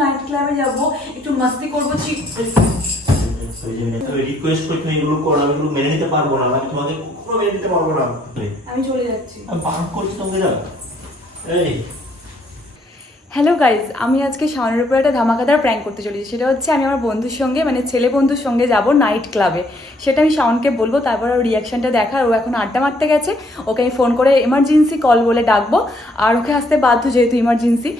Night ক্লাবে যাব, একটু মাস্তি করবো। রিকোয়েস্ট করে তুমি এগুলো করো, আমি এগুলো মেনে নিতে পারবো না, আমি তোমাকে কখনো মেনে নিতে পারবো না। আমি চলে যাচ্ছি। আমি বারণ করছি তোমাকে না। এই হ্যালো গাইজ, আমি আজকে শাওনের উপর একটা ধামাকাদার প্র্যাঙ্ক করতে চলেছি। সেটা হচ্ছে আমি আমার বন্ধুর সঙ্গে, মানে ছেলে বন্ধুর সঙ্গে যাব নাইট ক্লাবে। সেটা আমি শাওনকে বলবো, তারপর ওর রিয়াকশনটা দেখার। ও এখন আড্ডা মারতে গেছে, ওকে আমি ফোন করে এমার্জেন্সি কল বলে ডাকবো। আর ওকে আসতে বাধ্য, যেহেতু ইমার্জেন্সি।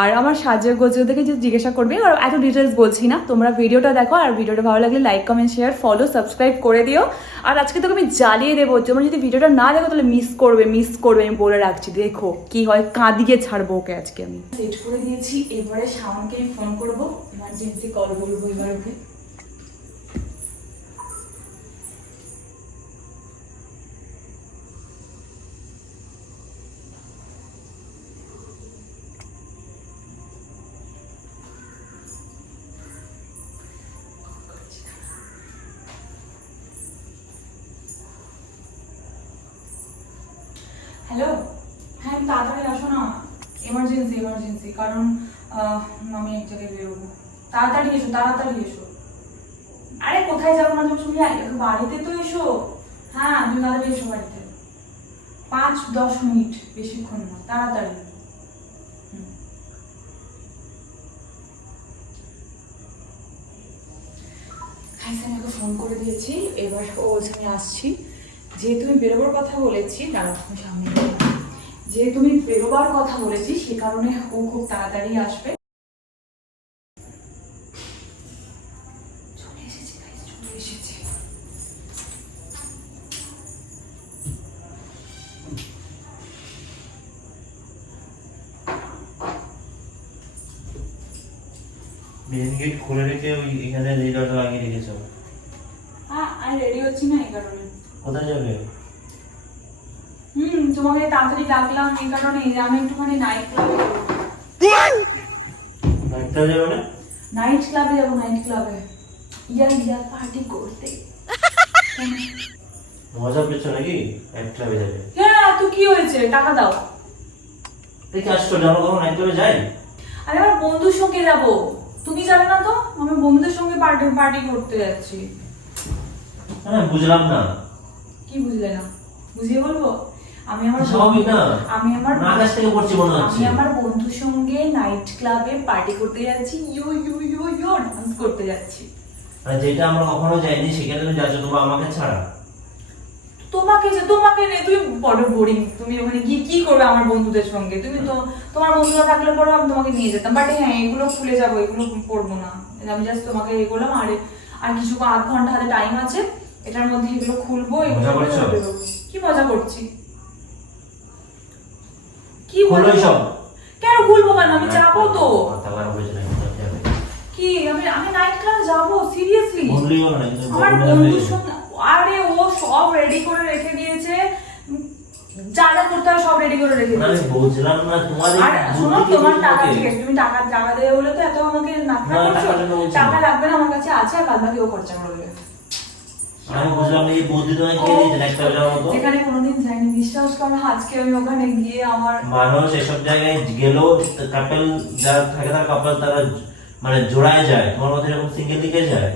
আর আমার সাজগোজ দেখে যে জিজ্ঞাসা করবে, আর এত ডিটেলস বলছি না, তোমরা ভিডিওটা দেখো। আর ভিডিওটা ভালো লাগলে like, comment, share, follow, subscribe করে দিও। আর আজকে তোকে আমি জ্বালিয়ে দেবো, তোমরা যদি ভিডিওটা না দেখো তাহলে মিস করবে, আমি বলে রাখছি। দেখো কি হয়, কাঁদিয়ে ছাড়বো ওকে আজকে। আমি সেট করে দিয়েছি, এবারে শাওনকে আমি ফোন করবো, ইমার্জেন্সি কল বলবো এবার ওকে। হ্যালো, হ্যাঁ তাড়াতাড়ি আসো না, এমার্জেন্সি, কারণ আমি এক জায়গায় বেরোবো। তাড়াতাড়ি এসো। আরে কোথায় যাবো না, তুমি বাড়িতে তো এসো। হ্যাঁ তুমি তাড়াতাড়ি এসো বাড়িতে, 5-10 মিনিট, বেশিক্ষণ না, তাড়াতাড়ি। হ্যাঁ স্যার, আমাকে ফোন করে দিয়েছি, এবার ও বলছে আমি আসছি। যেহেতু আমি বেরোবার কথা বলেছি, সামনে যেহেতু আমি বেরোবার কথা বলেছি, সে কারণে ও খুব তাড়াতাড়ি আসবে। চলে এসেছে। মেন গেট খুলে রেখে ওই এখানে রেডিওটা লাগিয়ে রেখেছো। হ্যাঁ আমি রেডি হচ্ছি না, এই কারণে। কোথায় যাবে? তোমাকে তাড়াতাড়ি ডাকলাম এই কারণে যে আমি একটুখানি নাইট ক্লাবে যাবো। নাইট ক্লাবে যাবো, ইয়ার পার্টি করতে। মজা পেয়েছো নাকি? নাইট ক্লাবে যাবে? হ্যাঁ, তো কি হয়েছে, টাকা দাও। দেখে আসছো, আমরা কখন নাইট ক্লাবে যাই? আমি আমার বন্ধুর সঙ্গে যাবো, তুমি যাবে না তো? আমি বন্ধুদের সঙ্গে পার্টি করতে যাচ্ছি। হ্যাঁ বুঝলাম না। কি বুঝলে না? বুঝিয়ে বলবো? আমি আমার আকাশ থেকে পড়ছি মনে হচ্ছে। আমি আমার বন্ধুর সঙ্গে নাইট ক্লাবে পার্টি করতে যাচ্ছি, ইউ ডান্স করতে যাচ্ছি। আর যেটা আমরা কখনো যাইনি সেখানে তুমি যাচ্ছ, তোমরা আমাকে ছাড়া। তোমাকে নেই, তুমি বড় বোরিং। তুমি ওখানে গিয়ে কি করবে আমার বন্ধুদের সঙ্গে? তুমি তো তোমার বন্ধুরা থাকলে পরে আমি তোমাকে নিয়ে যেতাম, বাট হ্যাঁ এগুলো খুলে যাবো, এগুলো পড়বো না। আমি জাস্ট তোমাকে এ করলাম, আর কিছু 8 ঘন্টা হাতে টাইম আছে, এটার মধ্যে এগুলো খুলবো। কি মজা করছি? কি বলো সব? কেন খুলবো কেন? আমি যাবো তো। কি আমি নাইট ক্লাব যাবো, সিরিয়াসলি? আমার বন্ধুর সঙ্গে। আরে ও সব রেডি করে রেখে দিয়েছে, যা করতে হয় সব রেডি করে রেখে দিয়েছে। আমি বুঝলাম না তোমাদের। আর শোনো, তোমার টাকা ঠিক আছে, তুমি টাকা দেবে বলে তো এত আমাকে নাটক করছো। টাকা লাগবে না, আমার কাছে আছে, আর বাদ বাকি ও খরচা করবে। আমি বুঝলাম না, এই বুদ্ধি তোমায় কে দিয়েছে নাইট ক্লাবে যাওয়ার মতো? যেখানে কোনোদিন যাইনি, বিশ্বাস করো, আজকে আমি ওখানে গিয়ে আমার মানুষ এসব জায়গায় গেলেও কাপল যারা থাকে, তারা কাপল, তারা মানে জোড়ায় যায়। তোমার মধ্যে এরকম সিঙ্গেল দিকে যায়?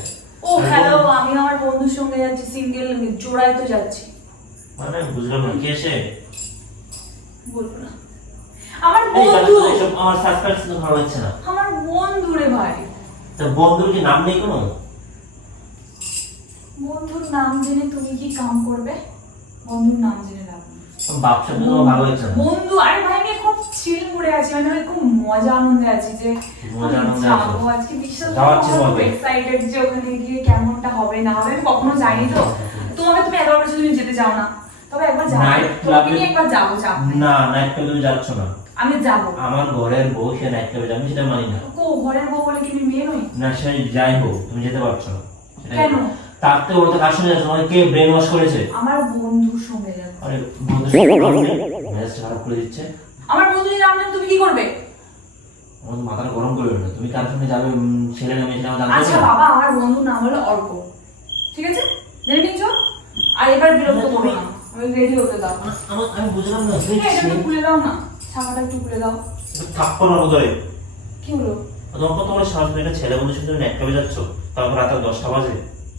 ও হ্যালো, আমি আমার বন্ধুর সঙ্গে যাচ্ছি, সিঙ্গেল জোড়ায় তো যাচ্ছি। মানে বুঝলাম না, কে সে? বলবো না। আমার বন্ধু। আমার সাসপেন্স তো ভালো লাগছে না। আমার বন্ধু রে ভাই। তো বন্ধুর কি নাম নেই কোনো? বন্ধুর নাম জেনে তুমি কি কাম করবে? বন্ধুর নাম জেনে লাভ নেই। বাপসা তো ভালো লাগছে না। বন্ধু, আরে ভাই আমি খুব চিল মুডে আছি, মানে আমি খুব মজা আনন্দে আছি যে যাবো আজকে। বিশ্বাস করো, খুব এক্সাইটেড যে ওখানে গিয়ে কেমনটা হবে না হবে। আমি কখনো যাইনি তো। তুমি একবার বলেছো তুমি যেতে চাও না, তবে একবার যাবো, তোমাকে নিয়ে একবার যাবো। না, নাইট ক্লাবে তুমি যাচ্ছ না। আমি যাবো। আমার ঘরের বউ সে নাইট ক্লাবে যাবে, সেটা মানি না। ঘরের বউ বলে কি মেয়ে নই? না, সে যাই হোক, তুমি যেতে পারছো না। কেন? তাতে ওর তো কার সঙ্গে যাচ্ছে? তোমাকে কে ব্রেন ওয়াশ করেছে? আমার বন্ধুর সঙ্গে যাবো। আরে বন্ধুর সঙ্গে মেজাজটা খারাপ করে দিচ্ছে। আমার বন্ধু যদি নাম জানে তুমি কি করবে? আমার মাথাটা গরম করে না। তুমি কার সঙ্গে যাবে, ছেলে না মেয়ে, সেটা আমার জানতে আচ্ছা বাবা, আমার বন্ধুর নাম হলো অর্ক, ঠিক আছে? জেনে নিচ্ছো? আর এবার বিরক্ত করো না, আমি রেডি হতে দাও। আমি বুঝলাম না। এটা একটু খুলে দাও না, ছাপাটা একটু খুলে দাও। থাপ্পড় মারবো ধরে। কি হলো? তোমার কত বড় সাহস, তুমি একটা ছেলে বন্ধুর সাথে নাইট ক্লাবে যাচ্ছ, তারপর রাত 10টা বাজে।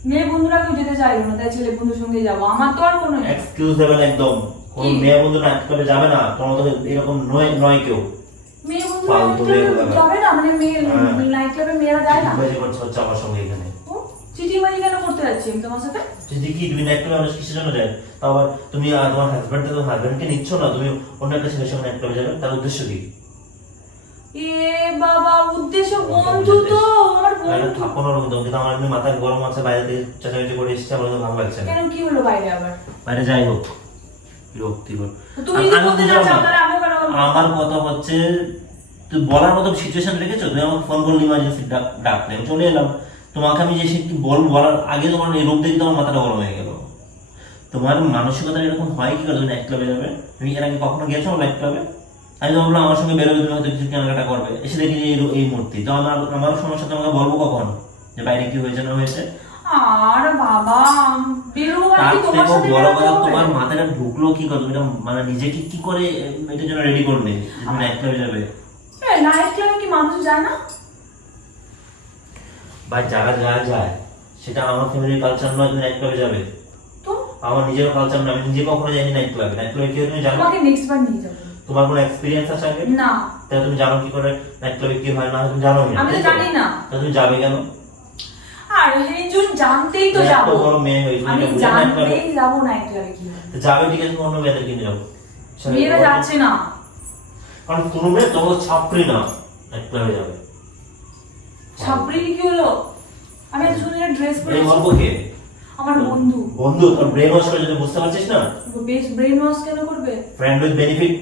মেয়ে বন্ধুরা কেউ যেতে চাইলো না, তাই ছেলে বন্ধুর সঙ্গে যাবো। আমার তো আর কোনো এক্সকিউজ দেবে না একদম, কোন মেয়ে বন্ধু নাইট ক্লাবে যাবে না, তোমার মতো এরকম নয় নয় কেউ। মেয়ে বন্ধুরা যাবে না, মানে মেয়ে নাইট ক্লাবে মেয়েরা যায় না। বাজে করছে হচ্ছে আমার সঙ্গে এখানে। চিটিংবাজি কেন করতে যাচ্ছি আমি তোমার সাথে? যদি কি তুমি নাইট ক্লাবে মানুষ কিসের জন্য যায়? তারপর তুমি তোমার হাজবেন্ডকে নিচ্ছ না, তুমি অন্য একটা ছেলের সঙ্গে নাইট ক্লাবে যাবে, তার উদ্দেশ্য কি? এ বাবা, উদ্দেশ্য বন্ধু তো, আমার বন্ধু। থাপ্পড় মতো কিন্তু আমার এমনি মাথা গরম আছে, বাইরে থেকে চেঁচামেচি করে এসেছে, আমার তো ভালো লাগছে না। কেন, কি হলো বাইরে আবার? বাইরে যাই হোক, বিরক্তিকর। তুমি যদি বলতে যাও তাহলে আমিও কেন বলবো? আমার কথা হচ্ছে, তুই বলার মতো সিচুয়েশন রেখেছো, তুমি আমাকে ফোন করলে ইমার্জেন্সি ডাকলে আমি চলে এলাম। তোমাকে আমি যে কি বলার আগে তোমার এই রূপ দেখে তোমার মাথাটা গরম হয়ে গেল। তোমার মানসিকতা এরকম হয় কি করে তুমি নাইট ক্লাবে যাবে? তুমি এর আগে কখনো গেছো নাইট ক্লাবে? আমি তো ভাবলাম আমার সঙ্গে বেরোবে, তুমি হয়তো কিছু কেনাকাটা করবে, এসে দেখি যে এই মূর্তি। তো আমার সমস্যা তোমাকে বলবো কখন যে বাইরে কি হয়েছে না হয়েছে? আর বাবা, বেরোবো মানে তার কি তোমার থেকেও সাথে বড় বেরোতে কথা, হবে? তোমার মাথাটা ঢুকলো কি করে? তুমি এটা মানে নিজেকে কি করে এটার জন্য রেডি করবে যে তুমি নাইট ক্লাবে যাবে? নাইট ক্লাবে কি মানুষ যায় না? বা যারা যারা যায়, সেটা আমার ফ্যামিলির কালচার নয় তুমি নাইট ক্লাবে যাবে। তো আমার নিজের কালচার না, আমি নিজে কখনো যাইনি নাইট ক্লাবে। নাইট ক্লাবে কি হয় তুমি জানো? তোমাকে নেক্সট বার নিয়ে যাবো। তোমার কোনো এক্সপিরিয়েন্স আছে আগে? না। তাহলে তুমি জানো কি করে নাইট ক্লাবে কি হয় না হয়? তুমি জানো না, আমি তো জানি না। তাহলে তুমি যাবে কেন? আর এই জন্য জানতেই তো তুমি যাবো। এত বড় মেয়ে হয়েছো, আমি এটা বুঝে নাইট ক্লাবে জানতেই যাবো নাইট ক্লাবে কি হয়। যাবে, ঠিক আছে, অন্য মেয়েদের কিনে যাবো। মেয়েরা যাচ্ছে না। কারণ কোনো মেয়ে তোমার ছাপড়ি না নাইট ক্লাবে যাবে। ছাপড়ি কি হলো? আমি এত সুন্দর ড্রেস এই পরেছি। গল্প কে? আমার বন্ধু। বন্ধু তোর ব্রেন ওয়াশ করে যদি বুঝতে পারছিস না? বেশ ব্রেন ওয়াশ কেন করবে? Friend with benefit.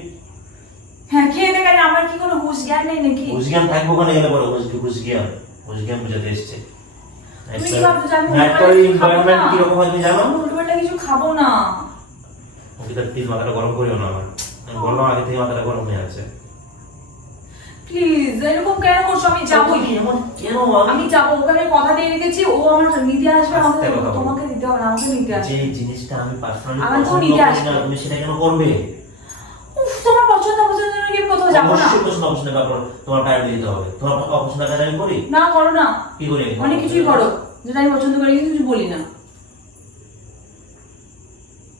হ্যাঁ, খেয়ে দেখে আমার কি কোনো হুঁশ জ্ঞান নেই নাকি? হুঁশজ্ঞান থাকবো ওখানে গেলে পরে, হুঁশজ্ঞান বুঝাতে এসছে। তুমি কি ভাবছো যে আমি নাইট উল্টোপাল্টা ক্লাবের কিছু খাবো এনভায়রনমেন্ট না? কিরকম হয় তুমি জানো? আমি উল্টোপাল্টা কিছু খাবো না। অঙ্কিতা প্লিজ মাথাটা গরম করিও না আমার। আমি বললাম আগে থেকে মাথাটা গরম হয়ে আছে। প্লিজ এরকম কেন করছো? আমি যাবোই। কেন? আমি যাবো, ওকে আমি কথা দিয়ে রেখেছি, ও আমার নিতে আসবে। আস্তে আমাকে কথা বলো। তোমাকে দিতে হবে না, আমাকে নিতে আসবে। যে জিনিসটা আমি পার্সোনালি আমার তো পছন্দ নিতে করি আসবে। না, তুমি সেটা কেন করবে? উফ, তোমার পছন্দ পছন্দ জন্য কি আমি কোথাও যাবো না? অবশ্যই পছন্দ অপছন্দের ব্যাপার তোমার প্রায়োরিটি দিতে হবে। তোমার অপছন্দের কাজ আমি করি? না করো না। কি করি? অনেক কিছুই করো যেটা আমি পছন্দ করি, কিন্তু কিছু বলি না।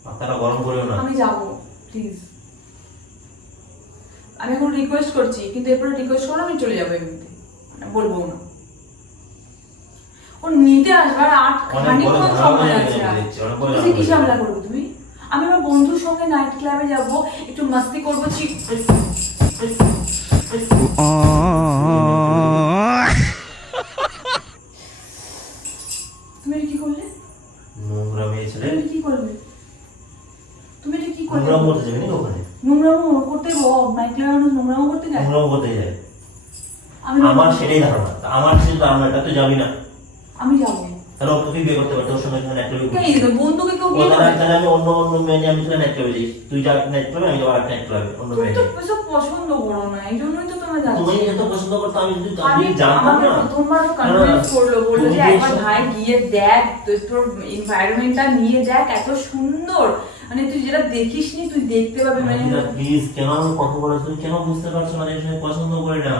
মাথাটা গরম করিও না। আমি যাবো, প্লিজ। আমি এখন রিকোয়েস্ট করছি, কিন্তু এরপরে রিকোয়েস্ট করো আমি চলে যাবো এমনিতে, মানে বলবো না। ও নিতে আসবে আর অনেক বড় খানিকক্ষণ ঝামেলা সময় হয়ে আছে। গেছে, দেখছি, অনেক বড় তুমি কি ঝামেলা। ঝামেলা করবে তুমি? আমি আমার বন্ধুর সঙ্গে নাইট ক্লাবে যাবো, একটু মাস্তি করবো। তুমি এটা কি করলে? নোংরা মেয়ে ছেলে। তুমি এটা কি করবে? তুমি এটা কি করলে? নোংরাম করতে যাবে নাকি ওখানে? নোংরামো করতে নাইট ক্লাবে মানুষ নোংরামো করতে যায়? নোংরাম করতে যায়। আমি আমার সেটাই ধারণা। আমার যেটা ধারণা, এটা তুই যাবি না। আমি যাবো। তাহলে ওকে বিয়ে করতে পারতো, ওর সঙ্গে তুমি নাইট ক্লাবে এই যে বন্ধুকে কেউ বিয়ে করে? তাহলে আমি অন্য মেয়ে নিয়ে আমি তাহলে নাইট ক্লাবে যাই। তুই যা নাইট ক্লাবে, আমি যাবো আরেকটা নাইট ক্লাবে অন্য তুমি মেয়ে তো নিয়ে। এসব পছন্দ করো না, এই জন্যই তো তুমি তুমি যাচ্ছ। এত পছন্দ করতো, আমি যদি আমি জানতাম আমাকে না। প্রথমবারও কনভিন্স করলো, বললো তুমি যে যে একবার এসব- ভাই গিয়ে দেখ, তোর এনভায়রনমেন্টটা নিয়ে দেখ, এত সুন্দর, মানে তুই যেটা দেখিসনি তুই দেখতে পাবি। মানে প্লিজ, কেন আমি কথা বলে তুমি কেন বুঝতে পারছো না যে আমি পছন্দ করি না?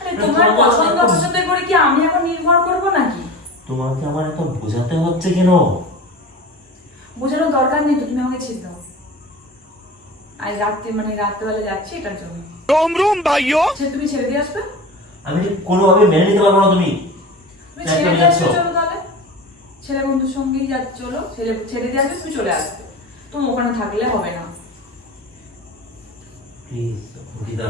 আরে তোমার পছন্দ পছন্দের করে কি আমি এখন নির্ভর করবো নাকি? তোমাকে আমার এত বোঝাতে হচ্ছে কেন? বোঝানোর দরকার নেই তো, তুমি আমাকে ছেড়ে দাও। আজ রাত্রেবেলা যাচ্ছি এটার জন্য। তুমি ছেড়ে দিয়ে আসবে? আমি কোনোভাবে মেনে নিতে পারবো না তুমি তুমি নাইট ছেড়ে ক্লাবে দিয়ে যাচ্ছ। আসবে, চলো তাহলে ছেলে বন্ধুর সঙ্গেই যাচ্ছ, চলো ছেড়ে দিয়ে আসবে, তুমি চলে আসবে। তুমি ওখানে থাকলে হবে না। প্লিজ অঙ্কিতা,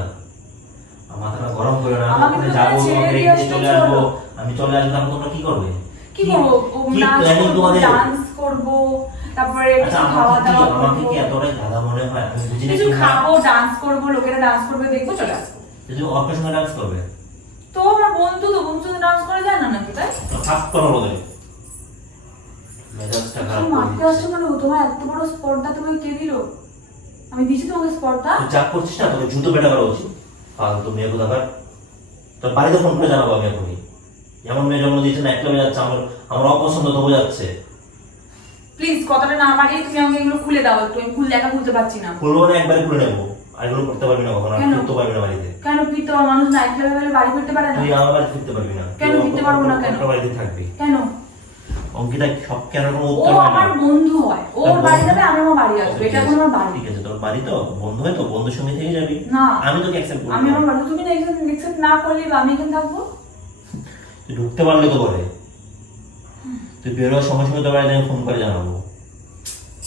আমার মাথাটা গরম করে না। আমি আমাকে ওখানে তো যাবো, ছেড়ে তোমাকে দিয়ে রেখে আসতে চলে আসবো। চলো। আমি চলে আসবো, তারপর তোমরা কি করবে? কি করবো? কি নাচ planning করবো, তোমাদের? ডান্স করবো, তারপরে আচ্ছা, কিছু খাওয়া দাওয়া আমাকে করবো, কি এতটাই দাদা মনে হয়? আমি বুঝি না কিছু কি না। খাবো, ডান্স করবো, লোকেরা ডান্স করবে দেখবো, চলে আসবো। যদি অল্প সঙ্গে ডান্স করবে তো আমার বন্ধু তো বন্ধু সাথে ডান্স করে যায় না নাকি? তাই থাক করো বলে মেজাজটা খারাপ তুমি করে মারতে আসছো কেন? তোমার এত বড় স্পর্ধা তোমাকে কে দিল? আমি দিয়েছি তোমাকে স্পর্ধা? তুই চাপ করছিস না, তোকে জুতো পেটা করা উচিত। ফালতু মেয়ে কোথাকার। তোর বাড়িতে ফোন করে জানাবো আমি এখনই। যেমন মেয়ে জন্ম দিয়েছে নাইট ক্লাবে যাচ্ছে, আমার অপছন্দ তো বোঝাচ্ছে। প্লিজ কথাটা না বাড়িয়ে তুমি আমাকে এগুলো খুলে দাও একটু, আমি দেখা খুলতে পারছি না। খুলবো না, একবারে খুলে নেবো। আর এগুলো করতে পারবি না কখনো, আর কেন? ফিরতে পারবি না বাড়িতে। কেন ফিরতে পারবো? মানুষ নাইট ক্লাবে গেলে বাড়ি ফিরতে পারে না? তুই আমার বাড়িতে ফিরতে পারবি না। কেন ফিরতে পারবো না? কেন বাড়িতে থাকবি? কেন? অঙ্কিতা সব কেন কোনো ও উত্তর হয় না। আমার বন্ধু হয়, ওর বাড়ি যাবে, আমি আমার বাড়ি আসবো, এটা এখন আমার বাড়ি। ঠিক আছে, তোর বাড়ি তো, বন্ধু হয় তো, বন্ধুর সঙ্গে থেকে যাবি। না, আমি তোকে অ্যাকসেপ্ট করব। আমি আমার বাড়ি, তুমি না একসেপ্ট না করলে আমি এখানে থাকবো? তুই ঢুকতে পারলে তো করে, তুই বেরোয়ার সঙ্গে সঙ্গে তোর বাড়িতে আমি ফোন করে জানাবো।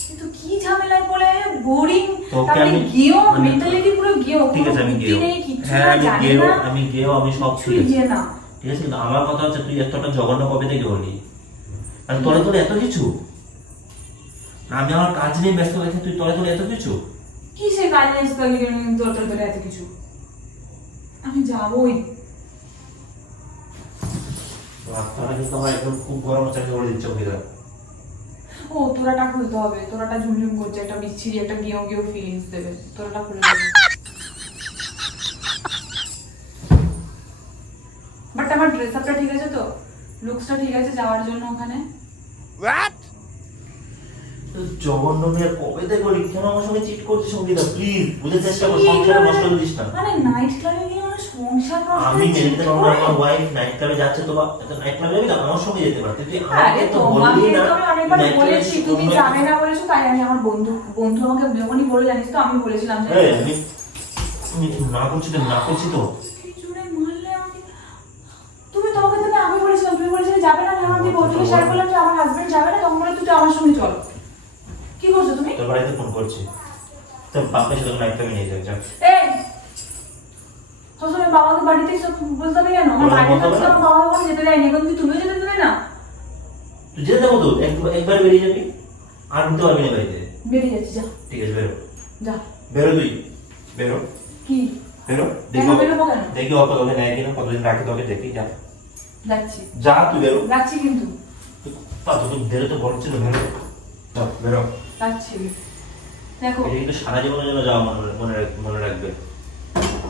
কিন্তু কি ঝামেলায় পড়ে, বোরিং। তোকে তারপরে আমি গিয়েও মেন্টালিটি পুরো গিয়েও, ঠিক আছে আমি বুদ্ধি গেও, নেই, কিচ্ছু হ্যাঁ না, আমি জানি গেও, না, আমি সব কিছুই ঠিক আছে। ইয়ে না। ঠিক আছে, কিন্তু আমার কথা হচ্ছে তুই এতটা জঘন্য কবে থেকে হলি? আর তোরে তোরে এত কিছু, আমি আমার কাজ নিয়ে ব্যস্ত থাকি, তুই তোরে তোরে এত কিছু। কিসে কাজ নেই তোর এত কিছু? আমি যাবোই। রাস্তাটা কিন্তু আমার একদম খুব গরম চাকরি করে দিচ্ছে ওকে। ও তোরাটা খুলতে হবে, তোরাটা ঝুমঝুম করছে, একটা বিচ্ছিরি একটা গিয়েও গিয়েও ফিলিংস দেবে, তোরাটা খুলে দেবে। বাট আমার ড্রেস আপটা ঠিক আছে তো, লুকসটা ঠিক আছে যাওয়ার জন্য ওখানে? জঘন্য মেয়ে কবে থেকে বলি, কেন আমার সঙ্গে চিট করছিস সঙ্গীতা? প্লিজ বুঝে চেষ্টা কর, সংসারে নষ্ট করে দিস না। মানে নাইট ক্লাবে গিয়ে মানে সংসার নষ্ট আমি হচ্ছে, মেনে নিতে কি পারবো না, করে? আমার ওয়াইফ নাইট ক্লাবে যাচ্ছে, তো নাইট ক্লাবে যাবি তো আমার সঙ্গে যেতে পারতি, তুই হ্যাঁ, আমাকে তো তোমাকে বললি না। তো আমি অনেকবার night club এ বলেছি, তুমি অন্য- যাবে না বলেছো, তাই আমি আমার বন্ধু আমাকে যখনই বলে জানিস তো, আমি বলেছিলাম যে এই, আমি না করছি তো। কিছু নেই, মারলে আমি। তোমাকে তো আমি আগে বলেছিলাম, তুমি বলেছিলে যাবে না, আমি আমার দিয়ে বন্ধুকে শেয়ার করলাম যে আমার হাজবেন্ড যাবে না, তখন বলে তুই তো আমার সঙ্গে চল। কি করছো তুমি? তোর বাড়িতে ফোন করছি, তোর বাপের সাথে নাইট ক্লাবে নিয়ে যা। এই সবসময় বাবাকে বাড়িতে এসব বলতে হবে কেন? আমার বলা বাড়িতে বলতে হবে তো না। আমার বাবা কখনো যেতে দেয়নি, এখন কি তুমিও যেতে দেবে না? তুই যেতে যাবো তো, একবার বেরিয়ে যাবি, আর ঢুকতে পারবি না বাড়িতে। বেরিয়ে যাচ্ছি, যা ঠিক আছে, বেরো যা। বেরো তুই, বেরো কি বেরো। কেন বেরোবো কেন? দেখি অত তোকে নেয় কিনা, কতদিন রাখে তোকে, দেখি যা যাচ্ছি, যা, তুই বেরো। যাচ্ছি কিন্তু তুই বেরো তো বলছিল, বেরো যাও, বেরো। যাচ্ছি। দেখো এটা কিন্তু সারা জীবনের জন্য যাওয়া মনে রাখবে,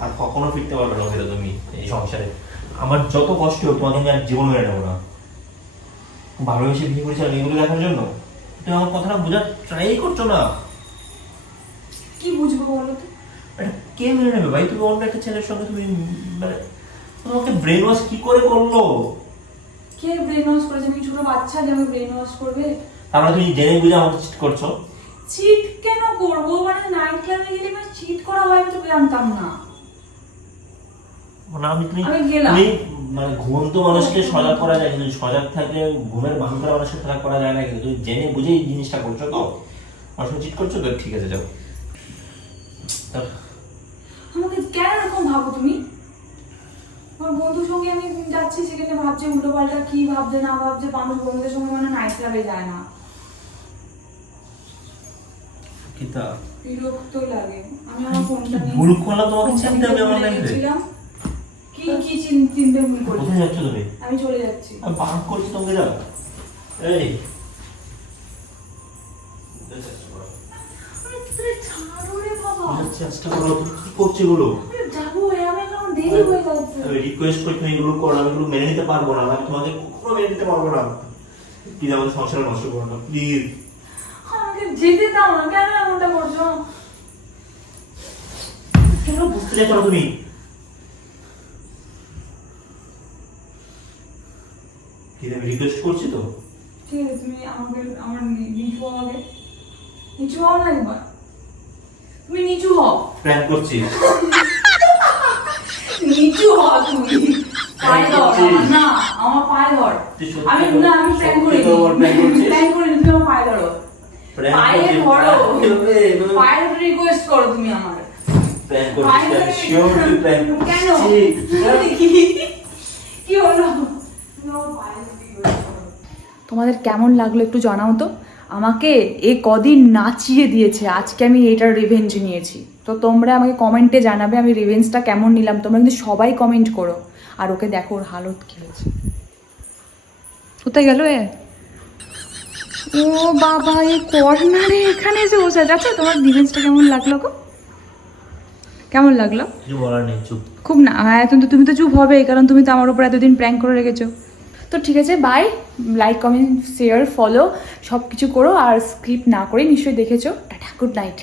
আর কখনো ফিরতে পারবে না ওকে তুমি এই সংসারে। আমার যত কষ্ট হোক তোমাকে আমি আর জীবন মেনে নেবো না। ভালোবেসে বিয়ে করেছি আমি এগুলো দেখার জন্য? তুমি আমার কথাটা বোঝার ট্রাই করছো না। কি বুঝবো বলো তো? এটা কে মেনে নেবে ভাই? তুমি অন্য একটা ছেলের সঙ্গে তুমি মানে তোমাকে ব্রেন ওয়াশ কি করে করলো? কে ব্রেন ওয়াশ করেছে? আমি ছোট বাচ্চা যে আমি ব্রেন ওয়াশ করবে? তারপরে তুমি জেনে বুঝে আমাকে চিট করছো। চিট কেন করবো? মানে নাইট ক্লাবে গেলে মানে চিট করা হয় আমি তো জানতাম না। মানে তুমি গেলাম। তুমি মানে ঘুমন্ত মানুষকে সজাগ করা যায়, কিন্তু সজাগ থাকলে ঘুমের ভাঙ করা মানুষকে সজাগ করা যায় না, কিন্তু তুমি জেনে বুঝে এই জিনিসটা করছো তো, আমার সঙ্গে চিট করছো তো, ঠিক আছে যাও। আমাকে কেন এরকম ভাবো তুমি? আমার বন্ধুর সঙ্গে আমি যাচ্ছি, সেখানে ভাবছে উল্টো পাল্টা, কি ভাবছে না ভাবছে, মানুষ বন্ধুদের সঙ্গে মানে নাইট ক্লাবে যায় না। কিতা বিরক্ত লাগে। আমি আমার ফোনটা নিয়ে ভুল করলাম, তোমাকে চিনতে হবে আমার লাইফে। কি চিনতে ভুল করেছি? কোথায় যাচ্ছ তুমি? আমি চলে যাচ্ছি। আমি পাপ করছি তোমাকে, যাও। এই আরে ছাড়ো রে বাবা। চেষ্টা করো, তুমি কি করছো এগুলো? আরে যাবো, আমি এখন দেরি হয়ে যাচ্ছে। আমি রিকোয়েস্ট করি তুমি এগুলো করো, আমি এগুলো মেনে নিতে পারবো না, আমি তোমাকে কখনো মেনে নিতে পারবো না। প্লিজ আমাদের সংসার নষ্ট করো না, প্লিজ। আমাকে যেতে দাও না, কেন এমনটা করছো? কেন বুঝতে চাইছো না তুমি? কি আমি রিকোয়েস্ট করছি তো? ঠিক আছে, তুমি আমার নিচু হও আগে। নিচু হও না একবার, তুমি নিচু হও। প্র্যাঙ্ক করছি। নিচু হও তুমি। পায়ে ধর আমার, না আমার পায়ে ধর। আমি প্র্যাঙ্ক করিনি, প্র্যাঙ্ক করিনি, তুমি আমার পায়ে ধরো। পায়ে ধরো, পায়ে ধরে রিকোয়েস্ট করো তুমি আমার। প্র্যাঙ্ক করছি, শিওর তুই প্র্যাঙ্ক করছিস। কেন? কি হলো? তুমি আমার পায়ে ধরে request করো। তোমাদের কেমন লাগলো একটু জানাও তো। আমাকে এ কদিন নাচিয়ে দিয়েছে, আজকে আমি এটার রিভেঞ্জ নিয়েছি। তো তোমরা আমাকে কমেন্টে জানাবে আমি রিভেঞ্জটা কেমন নিলাম। তোমরা কিন্তু সবাই কমেন্ট করো। আর ওকে দেখো, ওর হালত কি হয়েছে। কোথায় গেল এ? ও বাবা, এই কর্নারে এখানে এসে বসে আছে। তোমার রিভেঞ্জটা কেমন লাগলো গো? কেমন লাগলো? কিছু বলার নেই, চুপ। খুব না, হ্যাঁ কিন্তু তুমি তো চুপ হবেই, কারণ তুমি তো আমার উপর এতদিন প্র্যাঙ্ক করে রেখেছো। তো ঠিক আছে, bye. Like, comment, share, follow সব কিছু করো, আর স্ক্রিপ্ট না করে নিশ্চয়ই দেখেছো। Tata, good night.